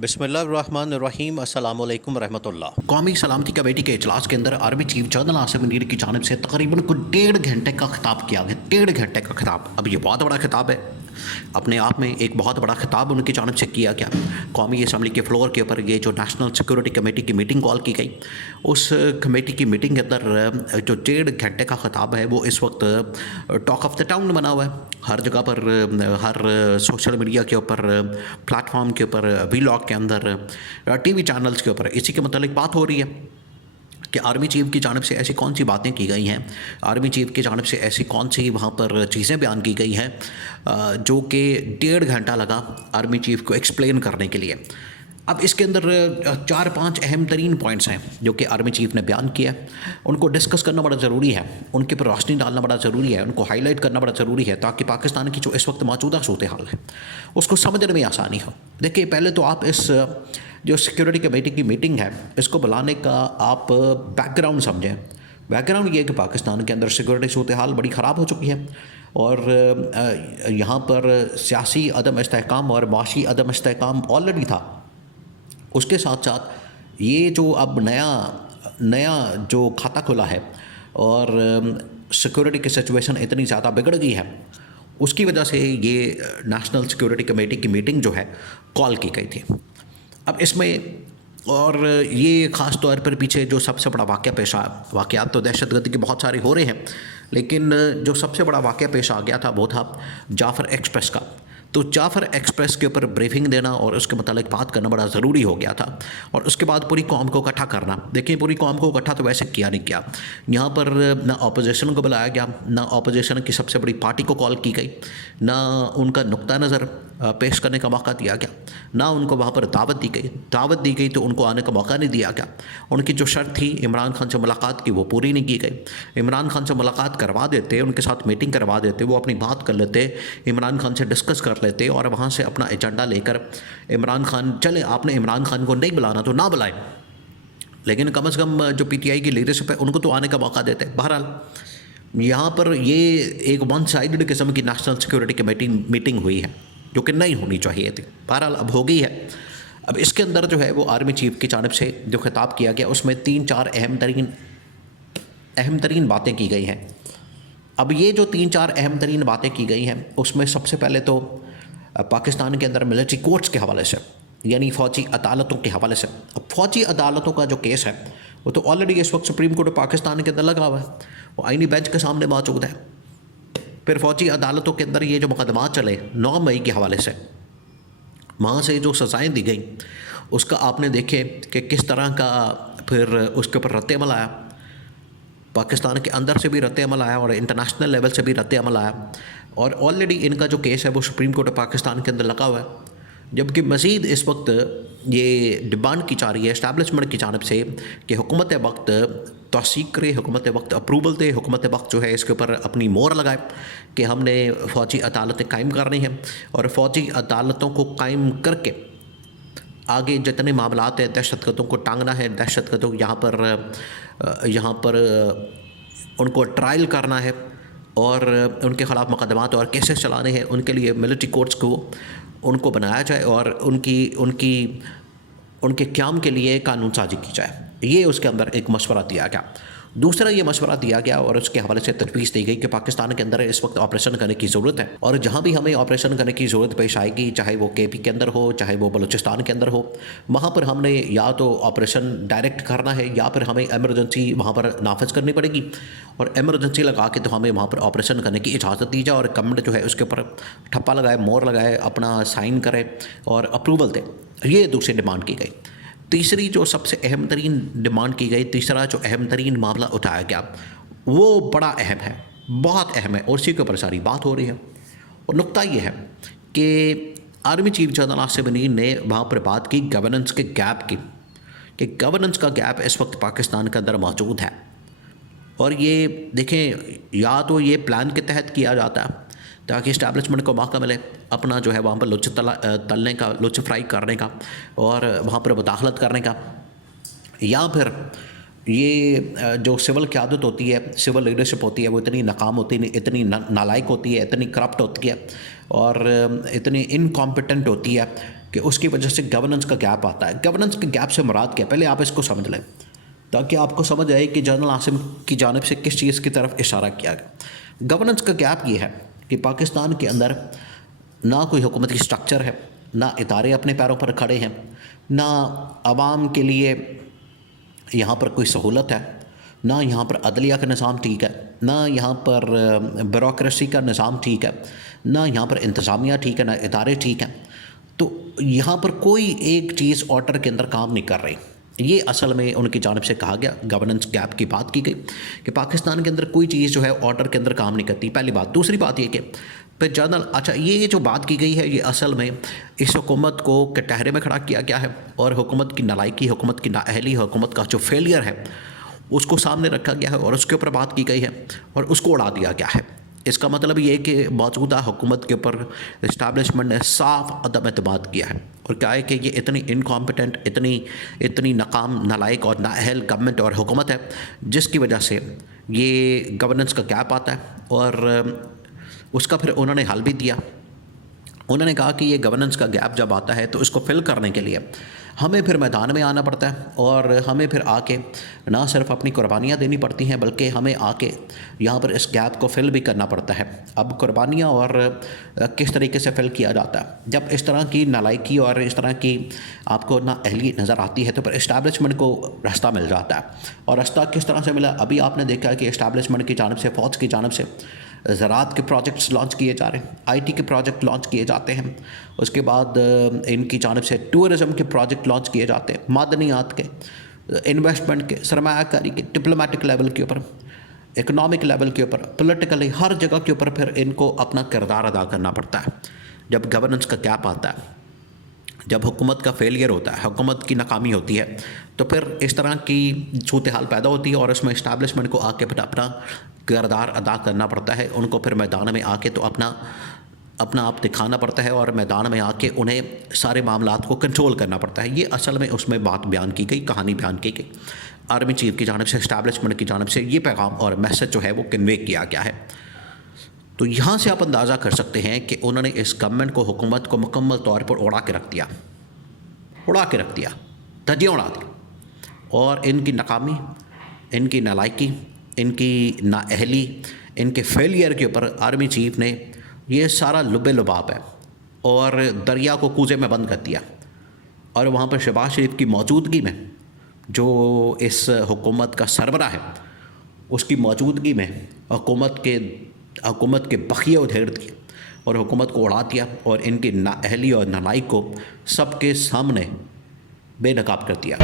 बिस्मिल्लाहिर्रहमानिर्रहीम अस्सलाम वालेकुम रहमतुल्लाह। कौमी सलामती कमेटी के इजलास के अंदर army chief general Asim Munir की जानिब से तकरीबन कुछ 1.5 घंटे का खिताब किया गया। 1.5 घंटे का खिताब, अब ये बहुत बड़ा खिताब है, अपने आप में एक बहुत बड़ा खिताब उनकी जानिब से किया गया। कौमी असम्बली के फ्लोर के ऊपर ये जो नेशनल सिक्योरिटी कमेटी की मीटिंग कॉल की गई, उस कमेटी की मीटिंग के अंदर जो 1.5 घंटे का खिताब है वो इस वक्त टॉक ऑफ द टाउन बना हुआ है। हर जगह पर, हर सोशल मीडिया के ऊपर, प्लेटफॉर्म के ऊपर, वीलॉग के अंदर, टीवी चैनल्स के ऊपर इसी के मतलब बात हो रही है कि आर्मी चीफ की जानिब से ऐसी कौन सी बातें की गई हैं, आर्मी चीफ की जानिब से ऐसी कौन सी वहाँ पर चीज़ें बयान की गई हैं जो कि 1.5 घंटा लगा आर्मी चीफ को एक्सप्लेन करने के लिए। अब इसके अंदर 4-5 अहम तरीन पॉइंट्स हैं जो कि आर्मी चीफ ने बयान किया। उनको डिस्कस करना बड़ा ज़रूरी है, उनके पर रोशनी डालना बड़ा ज़रूरी है, उनको हाईलाइट करना बड़ा ज़रूरी है ताकि पाकिस्तान की जो इस वक्त मौजूदा सूरत हाल है उसको समझने में आसानी हो। देखिए, पहले तो आप इस जो सिक्योरिटी कमेटी की मीटिंग है इसको बुलाने का आप बैकग्राउंड समझें। बैकग्राउंड ये है कि पाकिस्तान के अंदर सिक्योरिटी सूरत हाल बड़ी ख़राब हो चुकी है और यहाँ पर सियासी अदम इस्तेहकाम और माशी अदम इस्तेहकाम ऑलरेडी था। उसके साथ साथ ये जो अब नया जो खाता खुला है और सिक्योरिटी की सिचुएशन इतनी ज़्यादा बिगड़ गई है, उसकी वजह से ये नेशनल सिक्योरिटी कमेटी की मीटिंग जो है कॉल की गई थी। अब इसमें और ये ख़ास तौर पर पीछे जो सबसे बड़ा वाक़या पेश आया, वाक़यात तो दहशतगर्दी के बहुत सारे हो रहे हैं, लेकिन जो सबसे बड़ा वाक़या पेश आ गया था वो था जाफ़र एक्सप्रेस का। तो जाफ़र एक्सप्रेस के ऊपर ब्रीफिंग देना और उसके मतलब बात करना बड़ा ज़रूरी हो गया था और उसके बाद पूरी कौम को इकट्ठा करना। देखिए, पूरी कौम को इकट्ठा तो वैसे किया नहीं गया, यहाँ पर ना अपोजिशन को बुलाया गया, ना अपोजिशन की सबसे बड़ी पार्टी को कॉल की गई, ना उनका नुक्ता नज़र पेश करने का मौका दिया गया, ना उनको वहाँ पर दावत दी गई तो उनको आने का मौका नहीं दिया गया। उनकी जो शर्त थी इमरान खान से मुलाकात की वो पूरी नहीं की गई। इमरान खान से मुलाकात करवा देते, उनके साथ मीटिंग करवा देते, वो अपनी बात कर लेते, इमरान खान से डिस्कस कर लेते और वहाँ से अपना एजेंडा लेकर इमरान खान चले। आपने इमरान खान को नहीं बुलाना तो ना बुलाएं, लेकिन कम से कम जो पीटीआई की लीडरशिप है उनको तो आने का मौका देते। बहरहाल यहाँ पर ये एक वन साइडेड किस्म की नेशनल सिक्योरिटी कमेटी मीटिंग हुई है जो कि नहीं होनी चाहिए थी। बहरहाल अब हो गई है। अब इसके अंदर जो है वो आर्मी चीफ की जानिब से जो खिताब किया गया उसमें 3-4 अहम तरीन बातें की गई हैं। अब ये जो 3-4 अहम तरीन बातें की गई हैं उसमें सबसे पहले तो पाकिस्तान के अंदर मिलिट्री कोर्ट्स के हवाले से, यानी फ़ौजी अदालतों के हवाले से। अब फ़ौजी अदालतों का जो केस है वो तो ऑलरेडी इस वक्त सुप्रीम कोर्ट पाकिस्तान के अंदर लगा हुआ है, वो आईनी बेंच के सामने मौजूद है। फिर फ़ौजी अदालतों के अंदर ये जो मुकदमा चले 9 मई के हवाले से, वहाँ से जो सज़ाएँ दी गई उसका आपने देखे कि किस तरह का फिर उसके ऊपर रद्द अमल आया। पाकिस्तान के अंदर से भी रद्द अमल आया और इंटरनेशनल लेवल से भी रद्द अमल आया और ऑलरेडी इनका जो केस है वो सुप्रीम कोर्ट पाकिस्तान के अंदर लगा हुआ है। जबकि मज़ीद इस वक्त ये डिमांड की जा रही है इस्टेब्लिशमेंट की जानिब से कि हुकूमत वक्त तौसीक करे, हुकूमत वक्त अप्रूवल दे, हुकूमत वक्त जो है इसके ऊपर अपनी मोहर लगाए कि हमने फ़ौजी अदालतें कायम करनी हैं और फ़ौजी अदालतों को कायम करके आगे जितने मामलात हैं दहशतगर्दों को टांगना है, दहशतगर्दों यहाँ पर उनको ट्रायल करना है और उनके ख़िलाफ़ मुकदमात और केसेस चलाने हैं, उनके लिए मिलिट्री कोर्ट्स को उनको बनाया जाए और उनके क़याम के लिए कानून साजी की जाए। ये उसके अंदर एक मशवरा दिया गया। दूसरा ये मशवरा दिया गया और उसके हवाले से तजवीज़ दी गई कि पाकिस्तान के अंदर इस वक्त ऑपरेशन करने की ज़रूरत है और जहाँ भी हमें ऑपरेशन करने की ज़रूरत पेश आएगी, चाहे वो केपी के अंदर हो, चाहे वो बलूचिस्तान के अंदर हो, वहाँ पर हमने या तो ऑपरेशन डायरेक्ट करना है या फिर हमें एमरजेंसी वहाँ पर नाफिज करनी पड़ेगी और एमरजेंसी लगा के तो हमें वहाँ पर ऑपरेशन करने की इजाज़त दी जाए और गवर्नमेंट जो है उसके ऊपर ठप्पा लगाए, मोहर लगाए, अपना साइन करे और अप्रूवल दे। ये दूसरी डिमांड की गई। तीसरी जो सबसे अहम तरीन डिमांड की गई, तीसरा जो अहम तरीन मामला उठाया गया वो बड़ा अहम है, बहुत अहम है और उसी के ऊपर सारी बात हो रही है। और नुक्ता ये है कि army chief general Asim Munir ने वहाँ पर बात की गवर्नेंस के गैप की, कि गवर्नेंस का गैप इस वक्त पाकिस्तान के अंदर मौजूद है और ये देखें, या तो ये प्लान के तहत किया जाता है ताकि इस्टेब्लिशमेंट को मौका मिले अपना जो है वहाँ पर लुच तलने का, लुच फ्राई करने का और वहाँ पर मुदाखलत करने का, या फिर ये जो सिविल क़यादत होती है, सिविल लीडरशिप होती है, वो इतनी नाकाम होती है, इतनी नालायक होती है, इतनी करप्ट होती है और इतनी इनकॉम्पिटेंट होती है कि उसकी वजह से गवर्नेंस का गैप आता है। गवर्नेंस के गैप से मुराद क्या, पहले आप इसको समझ लें ताकि आपको समझ आए कि जनरल आसिम की जानिब से किस चीज़ की तरफ इशारा किया गया। गवर्नेंस का गैप ये है कि पाकिस्तान के अंदर ना कोई हुकूमती स्ट्रक्चर है, ना इदारे अपने पैरों पर खड़े हैं, ना आवाम के लिए यहाँ पर कोई सहूलत है, ना यहाँ पर अदलिया का निज़ाम ठीक है, ना यहाँ पर ब्यूरोक्रेसी का निज़ाम ठीक है, ना यहाँ पर इंतज़ामिया ठीक है, ना इदारे ठीक हैं। तो यहाँ पर कोई एक चीज़ ऑर्डर के अंदर काम नहीं कर रही। ये असल में उनकी जानिब से कहा गया, गवर्नेंस गैप की बात की गई कि पाकिस्तान के अंदर कोई चीज़ जो है ऑर्डर के अंदर काम नहीं करती, पहली बात। दूसरी बात ये कि फिर जनरल, अच्छा ये जो बात की गई है ये असल में इस हुकूमत को कटहरे में खड़ा किया गया है और हुकूमत की नालायकी, हुकूमत की नाअहली, हुकूमत का जो फेलियर है उसको सामने रखा गया है और उसके ऊपर बात की गई है और उसको उड़ा दिया गया है। इसका मतलब ये कि मौजूदा हुकूमत के ऊपर इस्टेब्लिशमेंट ने साफ अदम एतमाद किया है और क्या है कि ये इतनी इनकॉम्पिटेंट, इतनी नाकाम, नालायक और नाअहल गवर्नमेंट और हुकूमत है जिसकी वजह से ये गवर्नेंस का गैप आता है। और उसका फिर उन्होंने हल भी दिया। उन्होंने कहा कि ये गवर्नेंस का गैप जब आता है तो इसको फिल करने के लिए हमें फिर मैदान में आना पड़ता है और हमें फिर आके ना सिर्फ अपनी कुर्बानियाँ देनी पड़ती हैं बल्कि हमें आके यहाँ पर इस गैप को फिल भी करना पड़ता है। अब कुर्बानियाँ और किस तरीके से फिल किया जाता है, जब इस तरह की नालायकी और इस तरह की आपको नाअहली नज़र आती है तो फिर इस्टेब्लिशमेंट को रास्ता मिल जाता है। और रास्ता किस तरह से मिला, अभी आपने देखा कि इस्टेब्लिशमेंट की जानिब से, फ़ौज की जानिब से ज़राअत के प्रोजेक्ट्स लॉन्च किए जा रहे हैं, IT के प्रोजेक्ट लॉन्च किए जाते हैं, उसके बाद इनकी जानिब से टूरिज़म के प्रोजेक्ट लॉन्च किए जाते हैं, मादनियात के, इन्वेस्टमेंट के, सरमायाकारी के, डिप्लोमेटिक लेवल के ऊपर, इकनॉमिक लेवल के ऊपर, पॉलिटिकली, हर जगह के ऊपर फिर इनको अपना किरदार अदा करना पड़ता है। जब गवर्नेंस का गैप आता है, जब हुकूमत का फेलियर होता है, हुकूमत की नाकामी होती है, तो फिर इस तरह की सूरत हाल पैदा होती है और उसमें इस्टेब्लिशमेंट को आके फिर अपना किरदार अदा करना पड़ता है। उनको फिर मैदान में आके तो अपना आप दिखाना पड़ता है और मैदान में आके उन्हें सारे मामलात को कंट्रोल करना पड़ता है। ये असल में उसमें बात बयान की गई, कहानी बयान की गई। आर्मी चीफ की जानिब से, इस्टेब्लिशमेंट की जानिब से ये पैगाम और मैसेज जो है वो कन्वे किया गया है। तो यहाँ से आप अंदाज़ा कर सकते हैं कि उन्होंने इस गवर्नमेंट को, हुकूमत को मुकम्मल तौर पर उड़ा के रख दिया, धज्जियाँ उड़ा दी। और इनकी नाकामी, इनकी नालायकी, इनकी नाअहली, इनके फेलियर के ऊपर आर्मी चीफ ने ये सारा लुबे लुबाब है और दरिया को कूजे में बंद कर दिया। और वहाँ पर शहबाज शरीफ की मौजूदगी में, जो इस हुकूमत का सरबरा है, उसकी मौजूदगी में हुकूमत के बखिए उधेड़ दिए और हुकूमत को उड़ा दिया और इनकी नाअहली और नालायक को सबके सामने बेनकाब कर दिया।